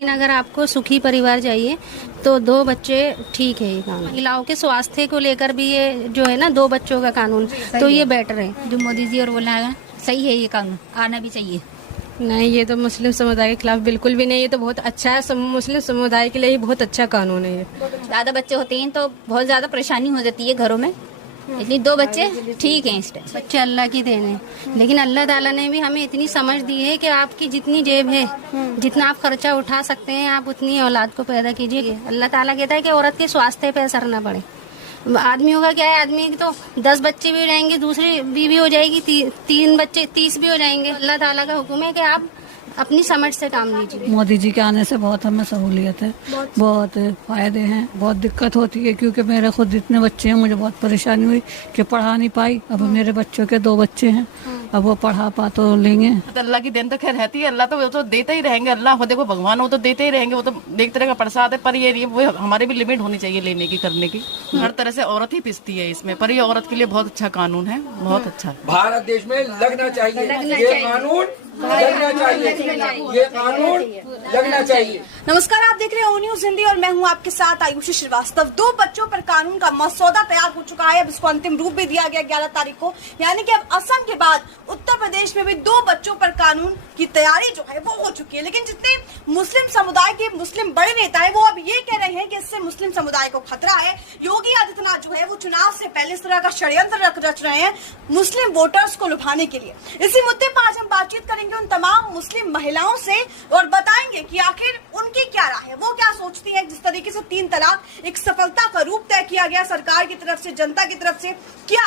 लेकिन अगर आपको सुखी परिवार चाहिए तो 2 बच्चे ठीक है। ये कानून महिलाओं के स्वास्थ्य को लेकर भी ये जो है ना 2 बच्चों का कानून, तो ये बेटर है जो मोदी जी और बोला है सही है। ये कानून आना भी चाहिए। नहीं, ये तो मुस्लिम समुदाय के खिलाफ बिल्कुल भी नहीं। ये तो बहुत अच्छा है, मुस्लिम समुदाय के लिए ये बहुत अच्छा कानून है। ये ज्यादा बच्चे होते हैं तो बहुत ज्यादा परेशानी हो जाती है घरों में, इसलिए 2 बच्चे ठीक हैं इस टाइम। बच्चे अल्लाह की देन है, लेकिन अल्लाह ताला ने भी हमें इतनी समझ दी है कि आपकी जितनी जेब है, जितना आप खर्चा उठा सकते हैं, आप उतनी औलाद को पैदा कीजिए। अल्लाह ताला कहता है कि औरत के स्वास्थ्य पे असर न पड़े। आदमियों का क्या है, आदमी तो 10 बच्चे भी हो जाएंगे, दूसरी बीवी हो जाएगी, 3 बच्चे 30 भी हो जाएंगे। अल्लाह ताला का हुक्म है कि आप अपनी समझ से काम लीजिए। मोदी जी के आने से बहुत हमें सहूलियत है, बहुत फायदे हैं। बहुत दिक्कत होती है क्योंकि मेरे खुद इतने बच्चे हैं, मुझे बहुत परेशानी हुई कि पढ़ा नहीं पाई। अब मेरे बच्चों के 2 बच्चे हैं, अब वो पढ़ा पा तो लेंगे। तो अल्लाह की देन तो खैर रहती है, अल्लाह तो वो तो देते ही रहेंगे। अल्लाह हो देखो भगवान, वो तो देते ही रहेंगे, वो तो देखते रहेगा प्रसाद है। पर ये वो हमारे भी लिमिट होनी चाहिए लेने की, करने की। हर तरह से औरत ही पिसती है इसमें, पर ये औरत के लिए बहुत अच्छा कानून है, बहुत अच्छा। भारत देश में लगना चाहिए ये कानून, लगना चाहिए ये कानून, लगना चाहिए। नमस्कार, आप देख रहे हैं ओ न्यूज़ हिंदी और मैं हूं आपके साथ आयुषी श्रीवास्तव। 2 बच्चों पर कानून का मसौदा तैयार हो चुका है। अब इसको अंतिम रूप भी दिया गया 11 तारीख को, यानी कि अब असम के बाद उत्तर प्रदेश में भी 2 बच्चों पर कानून की तैयारी जो है वो हो चुकी है। लेकिन जितने मुस्लिम समुदाय के मुस्लिम बड़े नेता है वो अब ये कह रहे हैं कि इससे मुस्लिम समुदाय को खतरा है। योगी आदित्यनाथ जो है वो चुनाव से पहले इस तरह का षड्यंत्र रच रहे हैं मुस्लिम वोटर्स को लुभाने के लिए। इसी मुद्दे पर आज हम बातचीत करेंगे उन तमाम मुस्लिम महिलाओं से और बताएंगे कि आखिर उनकी क्या राय है, वो क्या सोचती है। जिस तरीके से 3 तलाक एक सफलता का रूप तय किया गया सरकार की तरफ से, जनता की तरफ से, क्या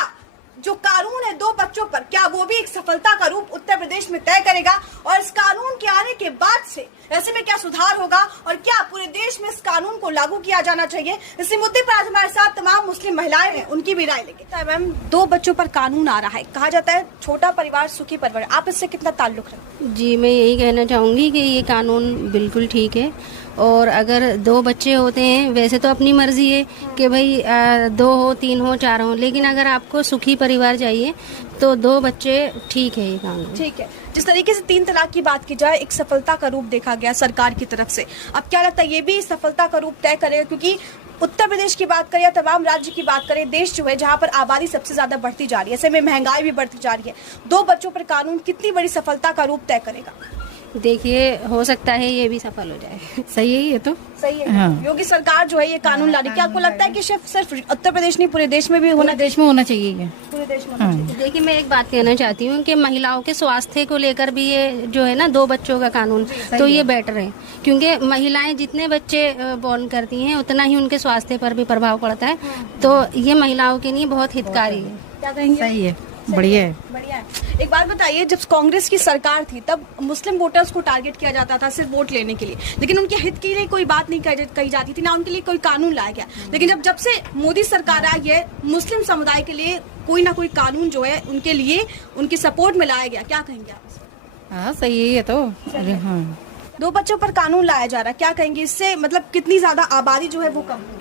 जो कानून है 2 बच्चों पर, क्या वो भी एक सफलता का रूप उत्तर प्रदेश में तय करेगा? और इस कानून के आने के बाद से ऐसे में क्या सुधार होगा और क्या पूरे देश में इस कानून को लागू किया जाना चाहिए? इसी मुद्दे पर आज हमारे साथ तमाम मुस्लिम महिलाएं हैं, उनकी भी राय लेंगे। मैम, 2 बच्चों पर कानून आ रहा है, कहा जाता है छोटा परिवार सुखी परिवार, आप इससे कितना ताल्लुक रखते हैं? जी, मैं यही कहना चाहूँगी कि ये कानून बिल्कुल ठीक है। और अगर 2 बच्चे होते हैं, वैसे तो अपनी मर्जी है कि भाई 2 हो, 3 हो, 4 हो, लेकिन अगर आपको सुखी परिवार चाहिए तो 2 बच्चे ठीक है। ये कानून ठीक है। जिस तरीके से 3 तलाक की बात की जाए, एक सफलता का रूप देखा गया सरकार की तरफ से, अब क्या लगता है ये भी सफलता का रूप तय करेगा? क्योंकि उत्तर प्रदेश की बात करें या तमाम राज्य की बात करें, देश जो है जहां पर आबादी सबसे ज्यादा बढ़ती जा रही है, ऐसे में महंगाई भी बढ़ती जा रही है, 2 बच्चों पर कानून कितनी बड़ी सफलता का रूप तय करेगा? देखिए, हो सकता है ये भी सफल हो जाए। सही है, ये तो सही है। हाँ। योगी सरकार जो है ये कानून ला रही है, क्या आपको लगता है कि सिर्फ उत्तर प्रदेश नहीं पूरे देश में भी होना चाहिए ये? पूरे देश में होना चाहिए। देखिए, मैं एक बात कहना चाहती हूँ कि महिलाओं के स्वास्थ्य को लेकर भी ये जो है ना 2 बच्चों का कानून, तो ये बेटर है। क्योंकि महिलाएं जितने बच्चे बॉर्न करती हैं उतना ही उनके स्वास्थ्य पर भी प्रभाव पड़ता है, तो ये महिलाओं के लिए बहुत हितकारी है। क्या कहेंगे? सही है, बढ़िया है। बढ़िया है। एक बात बताइए, जब कांग्रेस की सरकार थी तब मुस्लिम वोटर्स को टारगेट किया जाता था सिर्फ वोट लेने के लिए, लेकिन उनके हित के लिए कोई बात नहीं कही जाती थी, ना उनके लिए कोई कानून लाया गया। लेकिन जब से मोदी सरकार आई है, मुस्लिम समुदाय के लिए कोई ना कोई कानून जो है उनके लिए, उनकी सपोर्ट में लाया गया। क्या कहेंगे आप? हाँ, सही है ये तो। अरे हाँ, 2 बच्चों पर कानून लाया जा रहा है, क्या कहेंगे? इससे मतलब कितनी ज्यादा आबादी जो है वो कम होगी?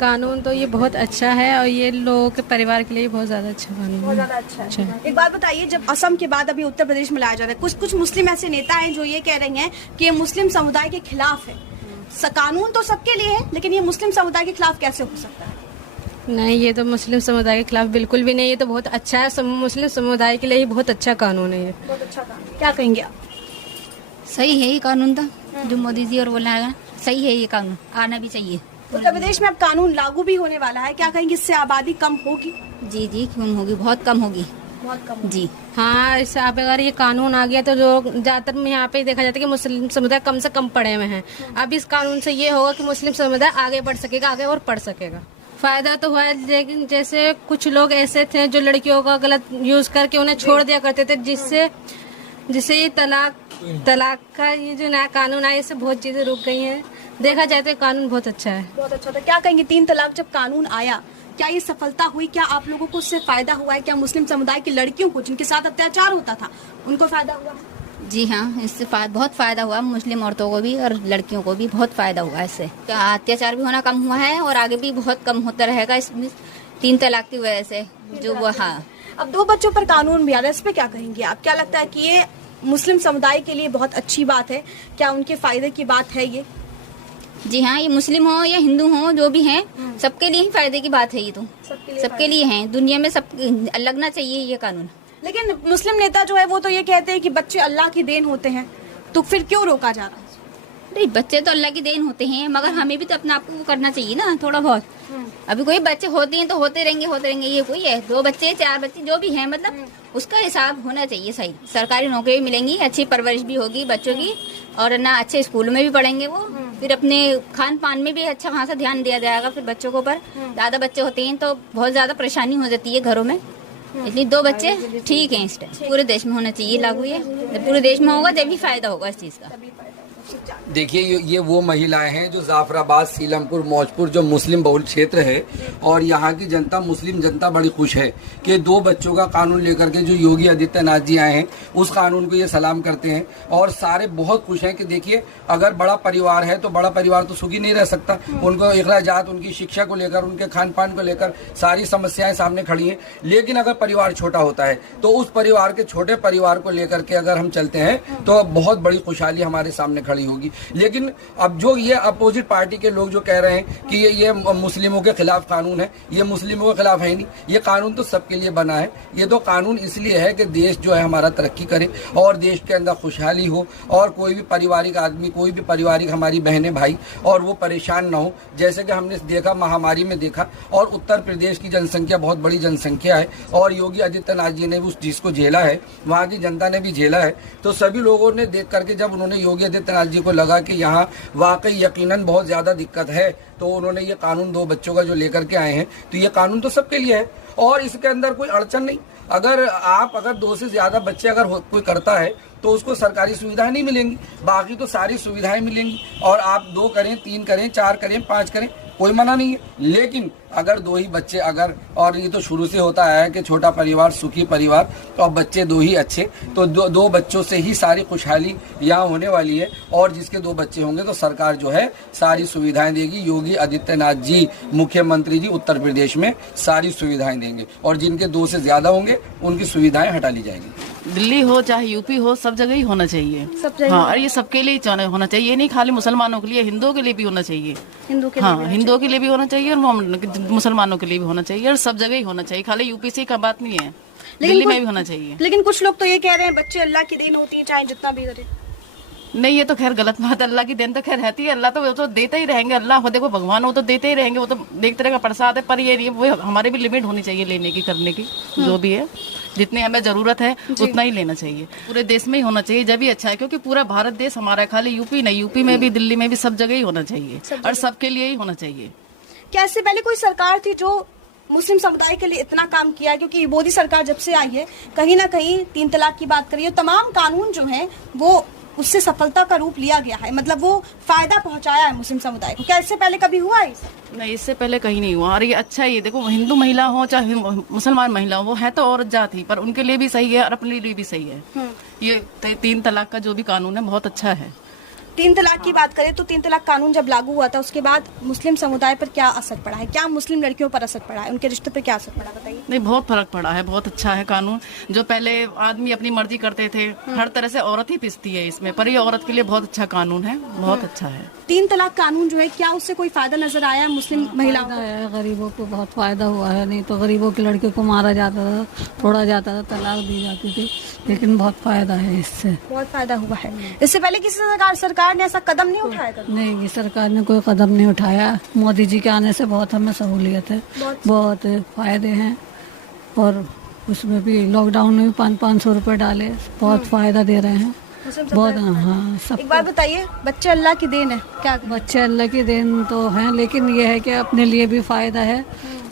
कानून तो ये बहुत अच्छा है और ये लोगों के परिवार के लिए बहुत ज्यादा अच्छा कानून है। बहुत ज्यादा अच्छा है। एक बात बताइए, जब असम के बाद अभी उत्तर प्रदेश में लाया जा रहा है, कुछ मुस्लिम ऐसे नेता हैं जो ये कह रहे हैं कि ये मुस्लिम समुदाय के खिलाफ है। कानून तो सबके लिए है, लेकिन ये मुस्लिम समुदाय के खिलाफ कैसे हो सकता है? नहीं, ये तो मुस्लिम समुदाय के खिलाफ बिल्कुल भी नहीं। ये तो बहुत अच्छा है, मुस्लिम समुदाय के लिए बहुत अच्छा कानून है ये। बहुत अच्छा कानून। क्या कहेंगे आप? सही है ये कानून तो, जो मोदी जी और बोला है सही है। ये कानून आना भी चाहिए। उत्तर प्रदेश में अब कानून लागू भी होने वाला है, क्या कहेंगे इससे आबादी कम होगी? जी कम होगी, बहुत कम होगी। बहुत कम जी हाँ, इससे आप अगर ये कानून आ गया तो लोग ज्यादातर यहाँ पे देखा जाता है कि मुस्लिम समुदाय कम से कम पढ़े हुए हैं। अब इस कानून से ये होगा कि मुस्लिम समुदाय आगे बढ़ सकेगा, आगे और पढ़ सकेगा। फायदा तो हुआ है, लेकिन जैसे कुछ लोग ऐसे थे जो लड़कियों का गलत यूज करके उन्हें छोड़ दिया करते थे, जिससे ये तलाक का ये जो नया कानून आया, इससे बहुत चीजें रुक गई हैं। देखा जाए तो कानून बहुत अच्छा है। बहुत अच्छा था। क्या कहेंगे, 3 तलाक जब कानून आया, क्या ये सफलता हुई? क्या आप लोगों को उससे फायदा हुआ है? क्या मुस्लिम समुदाय की लड़कियों को जिनके साथ अत्याचार होता था उनको फायदा हुआ? जी हाँ, इससे बहुत फायदा हुआ। मुस्लिम औरतों को भी और लड़कियों को भी बहुत फायदा हुआ। इससे अत्याचार भी होना कम हुआ है और आगे भी बहुत कम होता रहेगा इसमें 3 तलाक की वजह से जो वो। हाँ, अब 2 बच्चों पर कानून भी आ रहा है, इस पे क्या कहेंगे आप? क्या लगता है कि ये मुस्लिम समुदाय के लिए बहुत अच्छी बात है, क्या उनके फायदे की बात है ये? जी हाँ, ये मुस्लिम हो या हिंदू हो, जो भी हैं, सबके लिए ही फायदे की बात है ये तो। सबके लिए है, दुनिया में सब लगना चाहिए ये कानून। लेकिन मुस्लिम नेता जो है वो तो ये कहते हैं कि बच्चे अल्लाह की देन होते हैं, तो फिर क्यों रोका जा रहा है? नहीं, बच्चे तो अल्लाह की देन होते हैं, मगर हमें भी तो अपना आप को करना चाहिए ना थोड़ा बहुत। अभी कोई बच्चे होते हैं तो होते रहेंगे, ये कोई है 2 बच्चे 4 बच्चे जो भी है, मतलब उसका हिसाब होना चाहिए सही। सरकारी नौकरी मिलेंगी, अच्छी परवरिश भी होगी बच्चों की, और ना अच्छे स्कूलों में भी पढ़ेंगे वो, फिर अपने खान पान में भी अच्छा खासा ध्यान दिया जाएगा फिर बच्चों को। पर ज्यादा बच्चे होते हैं तो बहुत ज्यादा परेशानी हो जाती है घरों में, इसलिए 2 बच्चे ठीक है इस टाइम। पूरे देश में होना चाहिए लागू, ये जब पूरे देश में होगा तभी फायदा होगा इस चीज का। देखिए ये वो महिलाएं हैं जो जाफराबाद, सीलमपुर, मौजपुर जो मुस्लिम बहुल क्षेत्र है, और यहाँ की जनता, मुस्लिम जनता बड़ी खुश है कि 2 बच्चों का कानून लेकर के जो योगी आदित्यनाथ जी आए हैं उस कानून को ये सलाम करते हैं। और सारे बहुत खुश हैं कि देखिए अगर बड़ा परिवार है तो बड़ा परिवार तो सुखी नहीं रह सकता। उनको अखराजात, उनकी शिक्षा को लेकर, उनके खान पान को लेकर सारी समस्याएं सामने खड़ी हैं। लेकिन अगर परिवार छोटा होता है तो उस परिवार के छोटे परिवार को लेकर के अगर हम चलते हैं तो बहुत बड़ी खुशहाली हमारे सामने खड़ी होगी। लेकिन अब जो ये अपोजिट पार्टी के लोग जो कह रहे हैं कि ये मुस्लिमों के खिलाफ कानून है, ये मुस्लिमों के खिलाफ है नहीं। ये कानून तो सबके लिए बना है। ये तो कानून इसलिए है कि देश जो है हमारा तरक्की करे और देश के अंदर खुशहाली हो, और कोई भी पारिवारिक आदमी, कोई भी पारिवारिक हमारी बहनें भाई और वो परेशान ना हो। जैसे कि हमने देखा, महामारी में देखा, और उत्तर प्रदेश की जनसंख्या बहुत बड़ी जनसंख्या है और योगी आदित्यनाथ जी ने उस चीज को झेला है, वहाँ की जनता ने भी झेला है। तो सभी लोगों ने देख करके जब उन्होंने योगी आदित्यनाथ जी को लगा कि यहाँ वाकई यकीनन बहुत ज्यादा दिक्कत है, तो उन्होंने ये कानून 2 बच्चों का जो लेकर के आए हैं, तो ये कानून तो सबके लिए है और इसके अंदर कोई अड़चन नहीं। अगर 2 से ज्यादा बच्चे अगर कोई करता है तो उसको सरकारी सुविधाएं नहीं मिलेंगी, बाकी तो सारी सुविधाएं मिलेंगी। और आप 2 करें, 3 करें, 4 करें, 5 करें, कोई मना नहीं है। लेकिन अगर 2 ही बच्चे, अगर, और ये तो शुरू से होता है कि छोटा परिवार सुखी परिवार, और बच्चे 2 ही अच्छे, तो 2 बच्चों से ही सारी खुशहाली यहाँ होने वाली है। और जिसके 2 बच्चे होंगे तो सरकार जो है सारी सुविधाएं देगी। योगी आदित्यनाथ जी, मुख्यमंत्री जी उत्तर प्रदेश में सारी सुविधाएं देंगे, और जिनके 2 से ज्यादा होंगे उनकी सुविधाएं हटा ली जाएगी। दिल्ली हो चाहे यूपी हो, सब जगह ही होना चाहिए। हाँ, और ये सबके लिए ही होना चाहिए, ये नहीं खाली मुसलमानों के लिए, हिंदुओं के लिए भी होना चाहिए। हिंदुओं के लिए भी होना चाहिए और मुसलमानों के लिए भी होना चाहिए, और सब जगह ही होना चाहिए, खाली यूपी से का बात नहीं है, दिल्ली में भी होना चाहिए। लेकिन कुछ लोग तो ये कह रहे हैं बच्चे अल्लाह की देन होती है, चाहे जितना भी करे। नहीं, ये तो खैर गलत बात है। अल्लाह की देन तो खैर रहती है, अल्लाह तो वो तो देते ही रहेंगे। अल्लाह हो, देखो भगवान वो तो देते ही रहेंगे, वो तो देखते रहेगा प्रसाद है। पर ये वो हमारे भी लिमिट होनी चाहिए लेने की, करने की, जो भी है जितनी हमें जरूरत है उतना ही लेना चाहिए। पूरे देश में ही होना चाहिए जब भी अच्छा है, क्योंकि पूरा भारत देश हमारा है, खाली यूपी नहीं, यूपी में भी, दिल्ली में भी, सब जगह ही होना चाहिए और सबके लिए ही होना चाहिए। क्या इससे पहले कोई सरकार थी जो मुस्लिम समुदाय के लिए इतना काम किया? क्योंकि मोदी सरकार जब से आई है, कहीं ना कहीं 3 तलाक की बात करिए, तमाम कानून जो हैं वो उससे सफलता का रूप लिया गया है, मतलब वो फायदा पहुंचाया है मुस्लिम समुदाय को। क्या इससे पहले कभी हुआ है? नहीं, इससे पहले कहीं नहीं हुआ। और ये अच्छा ही है, देखो हिंदू महिला हो चाहे मुसलमान महिला हो, वो है तो औरत जात ही, पर उनके लिए भी सही है और अपने लिए भी सही है। ये 3 तलाक का जो भी कानून है बहुत अच्छा है। 3 तलाक की बात करें तो 3 तलाक कानून जब लागू हुआ था उसके बाद मुस्लिम समुदाय पर क्या असर पड़ा है? क्या मुस्लिम लड़कियों पर असर पड़ा है? उनके रिश्ते पर क्या असर पड़ा, बताइए। नहीं, बहुत फर्क पड़ा है, बहुत अच्छा है कानून। जो पहले आदमी अपनी मर्जी करते थे, हर तरह से औरत ही पिसती है इसमें, पर ये औरत के लिए बहुत अच्छा कानून है, बहुत अच्छा है। 3 तलाक कानून जो है, क्या उससे कोई फायदा नजर आया है मुस्लिम महिलाओं को? गरीबों को बहुत फायदा हुआ है, नहीं तो गरीबों के लड़के को मारा जाता था, तोड़ा जाता था, तलाक दी जाती थी, लेकिन बहुत फायदा है इससे, बहुत फायदा हुआ है। इससे पहले किसी सरकार ने ऐसा कदम नहीं उठाया? नहीं, ये सरकार ने कोई कदम नहीं उठाया। मोदी जी के आने से बहुत हमें सहूलियत है, बहुत फायदे हैं, और उसमें भी लॉकडाउन में भी 500 रुपए डाले, बहुत फायदा दे रहे हैं, बहुत। हाँ, सब। एक बात बताइए, बच्चे अल्लाह की देन है क्या? बच्चे अल्लाह की देन तो है, लेकिन ये है कि अपने लिए भी फायदा है,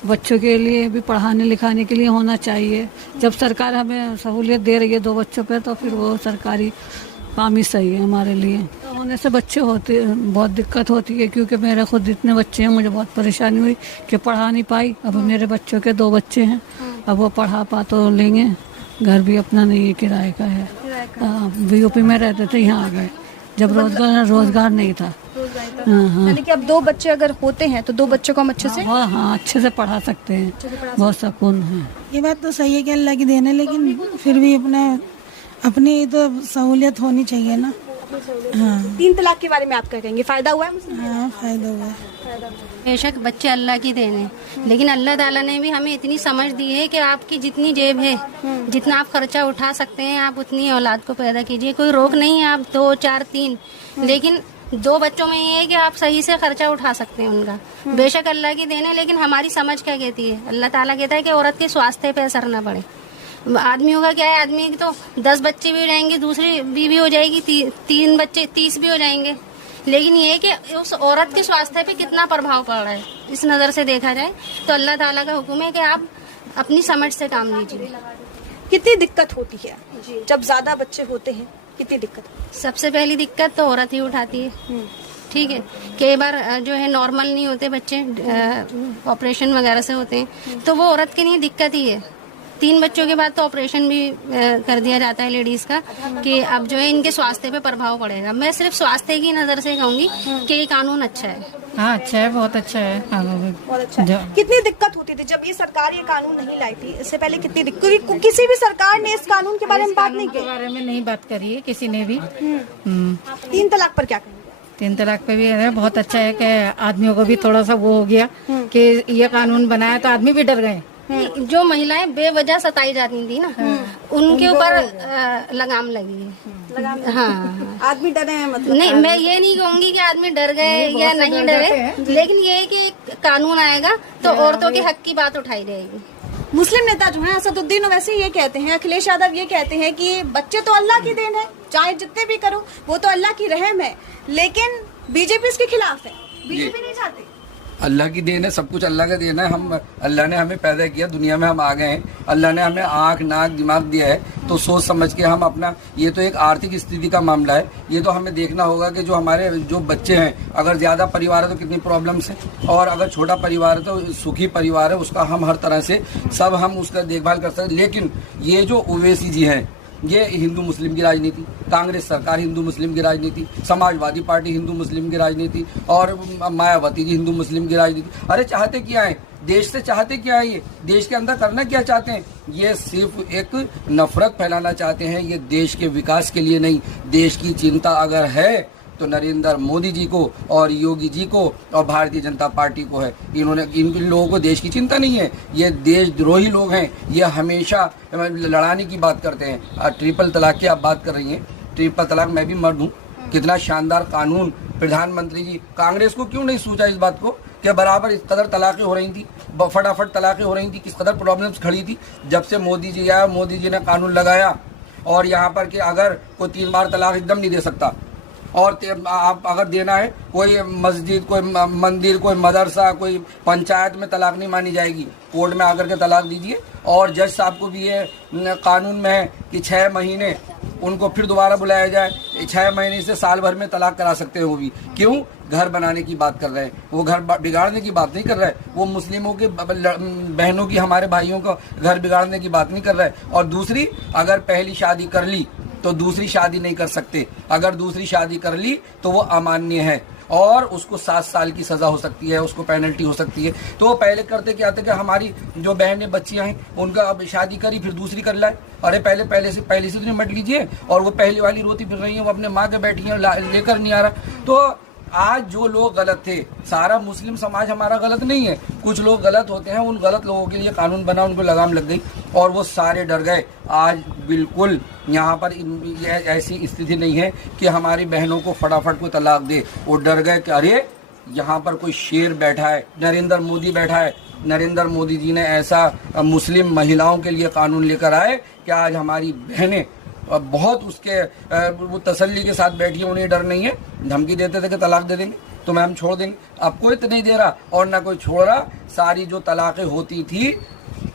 बच्चों के लिए भी पढ़ाने लिखाने के लिए होना चाहिए। जब सरकार हमें सहूलियत दे रही है 2 बच्चों पे, तो फिर वो सरकारी काम ही सही है हमारे लिए। तो होने से बच्चे होते, बहुत दिक्कत होती है, क्योंकि मेरे खुद इतने बच्चे हैं, मुझे बहुत परेशानी हुई कि पढ़ा नहीं पाई। अब मेरे बच्चों के 2 बच्चे हैं, अब वो पढ़ा पा तो लेंगे, घर भी अपना नहीं है, किराए का है। यूपी में रहते थे, यहाँ आ गए जब रोजगार नहीं था। यानी कि अब 2 बच्चे अगर होते हैं तो 2 बच्चों को हम अच्छे से अच्छे से पढ़ा सकते हैं, बहुत सुकून है। ये बात तो सही है कि अल्लाह की देन है, लेकिन फिर भी अपने अपनी तो सहूलियत होनी चाहिए ना। हाँ 3 तलाक के बारे में आप क्या कहेंगे, फायदा हुआ है मुस्लिम? हाँ फायदा हुआ है। बेशक बच्चे अल्लाह की देन है, लेकिन अल्लाह ताला ने भी हमें इतनी समझ दी है कि आपकी जितनी जेब है, जितना आप खर्चा उठा सकते हैं, आप उतनी औलाद को पैदा कीजिए। कोई रोक नहीं है, आप 2, 4, 3, लेकिन 2 बच्चों में ये है कि आप सही से खर्चा उठा सकते हैं उनका। बेशक अल्लाह की देन है, लेकिन हमारी समझ क्या कहती है, अल्लाह ताला कहता है कि औरत के स्वास्थ्य पे असर न पड़े। आदमियों का क्या है, आदमी तो 10 बच्चे भी हो जाएंगे, दूसरी बीवी हो जाएगी, 3 बच्चे 30 भी हो जाएंगे, लेकिन ये है कि उस औरत के स्वास्थ्य पे कितना प्रभाव पड़ रहा है, इस नज़र से देखा जाए तो अल्लाह ताला का हुक्म है कि आप अपनी समझ से काम लीजिए। कितनी दिक्कत होती है जब ज्यादा बच्चे होते हैं, कितनी दिक्कत? सबसे पहली दिक्कत तो औरत ही उठाती है। ठीक है, कई बार जो है नॉर्मल नहीं होते बच्चे, ऑपरेशन वगैरह से होते हैं, तो वो औरत के लिए दिक्कत ही है। 3 बच्चों के बाद तो ऑपरेशन भी कर दिया जाता है लेडीज का, कि अब जो है इनके स्वास्थ्य पे प्रभाव पड़ेगा। मैं सिर्फ स्वास्थ्य की नज़र से कहूँगी कि ये कानून अच्छा है। हाँ अच्छा है, बहुत अच्छा है। बहुत अच्छा है। कितनी दिक्कत होती थी जब ये सरकार ये कानून नहीं लाई थी? इससे पहले कितनी दिक्कत, किसी भी सरकार ने इस कानून के बारे में बात नहीं की? बारे में नहीं बात करी है किसी ने भी। 3 तलाक पर क्या कहेंगे? 3 तलाक पे भी है, बहुत अच्छा है कि आदमियों को भी थोड़ा सा वो हो गया कि ये कानून बनाया तो आदमी भी डर गए। जो महिलाएं बेवजह सताई जाती थी ना, उनके ऊपर लगाम लगी है। हाँ, आदमी डरे हैं मतलब? नहीं, मैं ये नहीं कहूंगी कि आदमी डर गए या नहीं डरे, लेकिन ये है कि एक कानून आएगा तो औरतों के हक की बात उठाई जाएगी। मुस्लिम नेता जो है असदुद्दीन ओवैसी ये कहते हैं, अखिलेश यादव ये कहते हैं कि बच्चे तो अल्लाह की देन है, चाहे जितने भी करो वो तो अल्लाह की रहम है, लेकिन बीजेपी इसके खिलाफ है, बीजेपी नहीं चाहती। अल्लाह की देन है, सब कुछ अल्लाह का देन है। हम अल्लाह ने हमें पैदा किया, दुनिया में हम आ गए हैं, अल्लाह ने हमें आँख नाक दिमाग दिया है, तो सोच समझ के हम अपना, ये तो एक आर्थिक स्थिति का मामला है, ये तो हमें देखना होगा कि जो हमारे जो बच्चे हैं, अगर ज़्यादा परिवार है तो कितनी प्रॉब्लम्स है, और अगर छोटा परिवार है तो सुखी परिवार है, उसका हम हर तरह से सब हम उसका देखभाल कर सकते हैं। लेकिन ये जो ओवैसी जी हैं, ये हिंदू मुस्लिम की राजनीति, कांग्रेस सरकार हिंदू मुस्लिम की राजनीति, समाजवादी पार्टी हिंदू मुस्लिम की राजनीति, और मायावती जी हिंदू मुस्लिम की राजनीति। अरे चाहते क्या है, देश से चाहते क्या है, ये देश के अंदर करना क्या चाहते हैं? ये सिर्फ एक नफरत फैलाना चाहते हैं। ये देश के विकास के लिए नहीं, देश की चिंता अगर है तो नरेंद्र मोदी जी को और योगी जी को और भारतीय जनता पार्टी को है। इन लोगों को देश की चिंता नहीं है, ये देशद्रोही लोग हैं, ये हमेशा लड़ाने की बात करते हैं। ट्रिपल तलाक की आप बात कर रही हैं, ट्रिपल तलाक मैं भी मर्द हूँ, कितना शानदार कानून प्रधानमंत्री जी, कांग्रेस को क्यों नहीं सोचा इस बात को कि बराबर इस कदर तलाक़ें हो रही थी, फटाफट तलाक़ें हो रही थी, किस कदर प्रॉब्लम्स खड़ी थी। जब से मोदी जी आया, मोदी जी ने कानून लगाया, और यहाँ पर कि अगर कोई 3 बार तलाक एकदम नहीं दे सकता, और आप अगर देना है, कोई मस्जिद, कोई मंदिर, कोई मदरसा, कोई पंचायत में तलाक नहीं मानी जाएगी, कोर्ट में आकर के तलाक दीजिए। और जज साहब को भी ये कानून में है कि 6 महीने उनको फिर दोबारा बुलाया जाए, 6 महीने से साल भर में तलाक करा सकते हैं वो भी। क्यों? घर बनाने की बात कर रहे हैं, वो घर बिगाड़ने की बात नहीं कर रहे हैं, वो मुस्लिमों के बहनों की, हमारे भाइयों को घर बिगाड़ने की बात नहीं कर रहे हैं। और दूसरी, अगर पहली शादी कर ली तो दूसरी शादी नहीं कर सकते, अगर दूसरी शादी कर ली तो वो अमान्य है, और उसको 7 साल की सज़ा हो सकती है, उसको पेनल्टी हो सकती है। तो वो पहले करते क्या थे कि हमारी जो बहनें बच्चियां हैं उनका अब शादी करी फिर दूसरी कर लाए। अरे पहले से तो निपट लीजिए, और वो पहली वाली रोती फिर रही है, वो अपने माँ के बैठी है, लेकर नहीं आ रहा। तो आज जो लोग गलत थे, सारा मुस्लिम समाज हमारा गलत नहीं है, कुछ लोग गलत होते हैं, उन गलत लोगों के लिए कानून बना, उनको लगाम लग गई और वो सारे डर गए। आज बिल्कुल यहाँ पर ऐसी स्थिति नहीं है कि हमारी बहनों को फटाफट को तलाक दे, वो डर गए कि अरे यहाँ पर कोई शेर बैठा है, नरेंद्र मोदी बैठा है। नरेंद्र मोदी जी ने ऐसा मुस्लिम महिलाओं के लिए कानून लेकर आए कि आज हमारी बहनें बहुत उसके वो तसल्ली के साथ बैठी है, उन्हें डर नहीं है। धमकी देते थे कि तलाक दे देंगे तो मैं हम छोड़ देंगे, अब कोई तो नहीं दे रहा और ना कोई छोड़ रहा। सारी जो तलाक़ें होती थी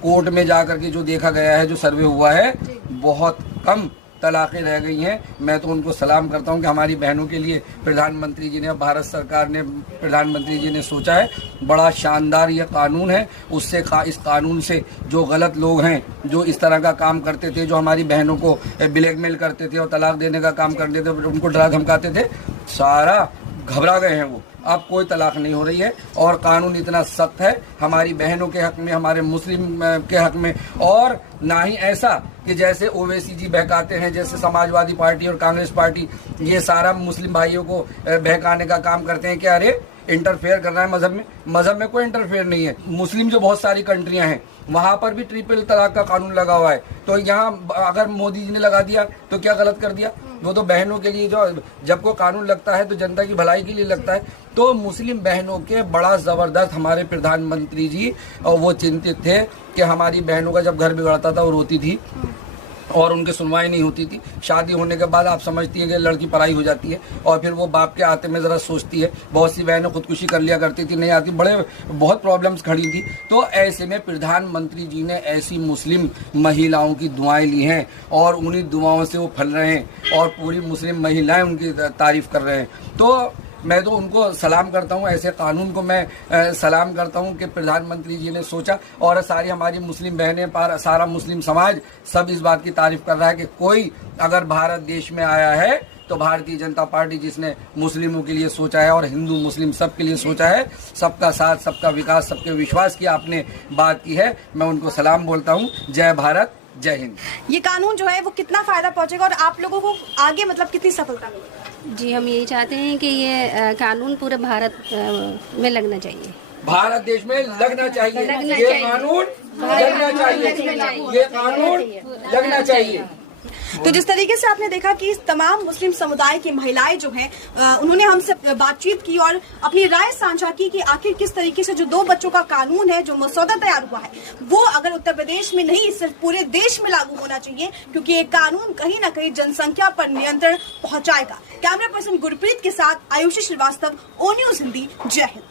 कोर्ट में जा करके जो देखा गया है, जो सर्वे हुआ है, बहुत कम तलाक़ें रह गई हैं। मैं तो उनको सलाम करता हूं कि हमारी बहनों के लिए प्रधानमंत्री जी ने, भारत सरकार ने, प्रधानमंत्री जी ने सोचा है। बड़ा शानदार यह कानून है। उससे इस कानून से जो गलत लोग हैं, जो इस तरह का काम करते थे, जो हमारी बहनों को ब्लैकमेल करते थे और तलाक देने का काम करते थे, उनको डरा धमकाते थे, सारा घबरा गए हैं वो। अब कोई तलाक नहीं हो रही है और कानून इतना सख्त है हमारी बहनों के हक में, हमारे मुस्लिम के हक में। और ना ही ऐसा कि जैसे ओवैसी जी बहकाते हैं, जैसे समाजवादी पार्टी और कांग्रेस पार्टी ये सारा मुस्लिम भाइयों को बहकाने का काम करते हैं कि अरे इंटरफेयर कर रहा है मजहब में। मजहब में कोई इंटरफेयर नहीं है। मुस्लिम जो बहुत सारी कंट्रियां हैं वहां पर भी ट्रिपल तलाक का कानून लगा हुआ है। तो यहाँ अगर मोदी जी ने लगा दिया तो क्या गलत कर दिया? वो तो बहनों के लिए, जो जब को कानून लगता है तो जनता की भलाई के लिए लगता है। तो मुस्लिम बहनों के बड़ा जबरदस्त हमारे प्रधानमंत्री जी और वो चिंतित थे कि हमारी बहनों का जब घर बिगड़ता था वो रोती थी और उनकी सुनवाई नहीं होती थी। शादी होने के बाद आप समझती है कि लड़की पराई हो जाती है और फिर वो बाप के आते में जरा सोचती है। बहुत सी बहनें खुदकुशी कर लिया करती थी, नहीं आती, बहुत प्रॉब्लम्स खड़ी थी। तो ऐसे में प्रधानमंत्री जी ने ऐसी मुस्लिम महिलाओं की दुआएं ली हैं और उन्हीं दुआओं से वो फल रहे हैं और पूरी मुस्लिम महिलाएं उनकी तारीफ कर रहे हैं। तो मैं तो उनको सलाम करता हूँ, ऐसे कानून को मैं सलाम करता हूँ कि प्रधानमंत्री जी ने सोचा। और सारी हमारी मुस्लिम बहनें, सारा मुस्लिम समाज सब इस बात की तारीफ कर रहा है कि कोई अगर भारत देश में आया है तो भारतीय जनता पार्टी जिसने मुस्लिमों के लिए सोचा है और हिंदू मुस्लिम सब के लिए सोचा है, सबका साथ, सबका विकास, सबके विश्वास की आपने बात की है। मैं उनको सलाम बोलता हूँ। जय भारत, जय हिंद। ये कानून जो है वो कितना फायदा पहुंचेगा और आप लोगों को आगे मतलब कितनी सफलता मिलेगी? जी, हम यही चाहते हैं कि ये कानून पूरे भारत में लगना चाहिए। भारत देश में लगना चाहिए, ये कानून लगना चाहिए, ये कानून लगना चाहिए। तो जिस तरीके से आपने देखा कि तमाम मुस्लिम समुदाय की महिलाएं जो हैं उन्होंने हमसे बातचीत की और अपनी राय साझा की कि आखिर किस तरीके से जो 2 बच्चों का कानून है, जो मसौदा तैयार हुआ है, वो अगर उत्तर प्रदेश में नहीं सिर्फ पूरे देश में लागू होना चाहिए, क्योंकि ये कानून कहीं ना कहीं जनसंख्या पर नियंत्रण पहुंचाएगा। कैमरा पर्सन गुरप्रीत के साथ आयुषी श्रीवास्तव, ओ न्यूज़ हिंदी। जय हिंद।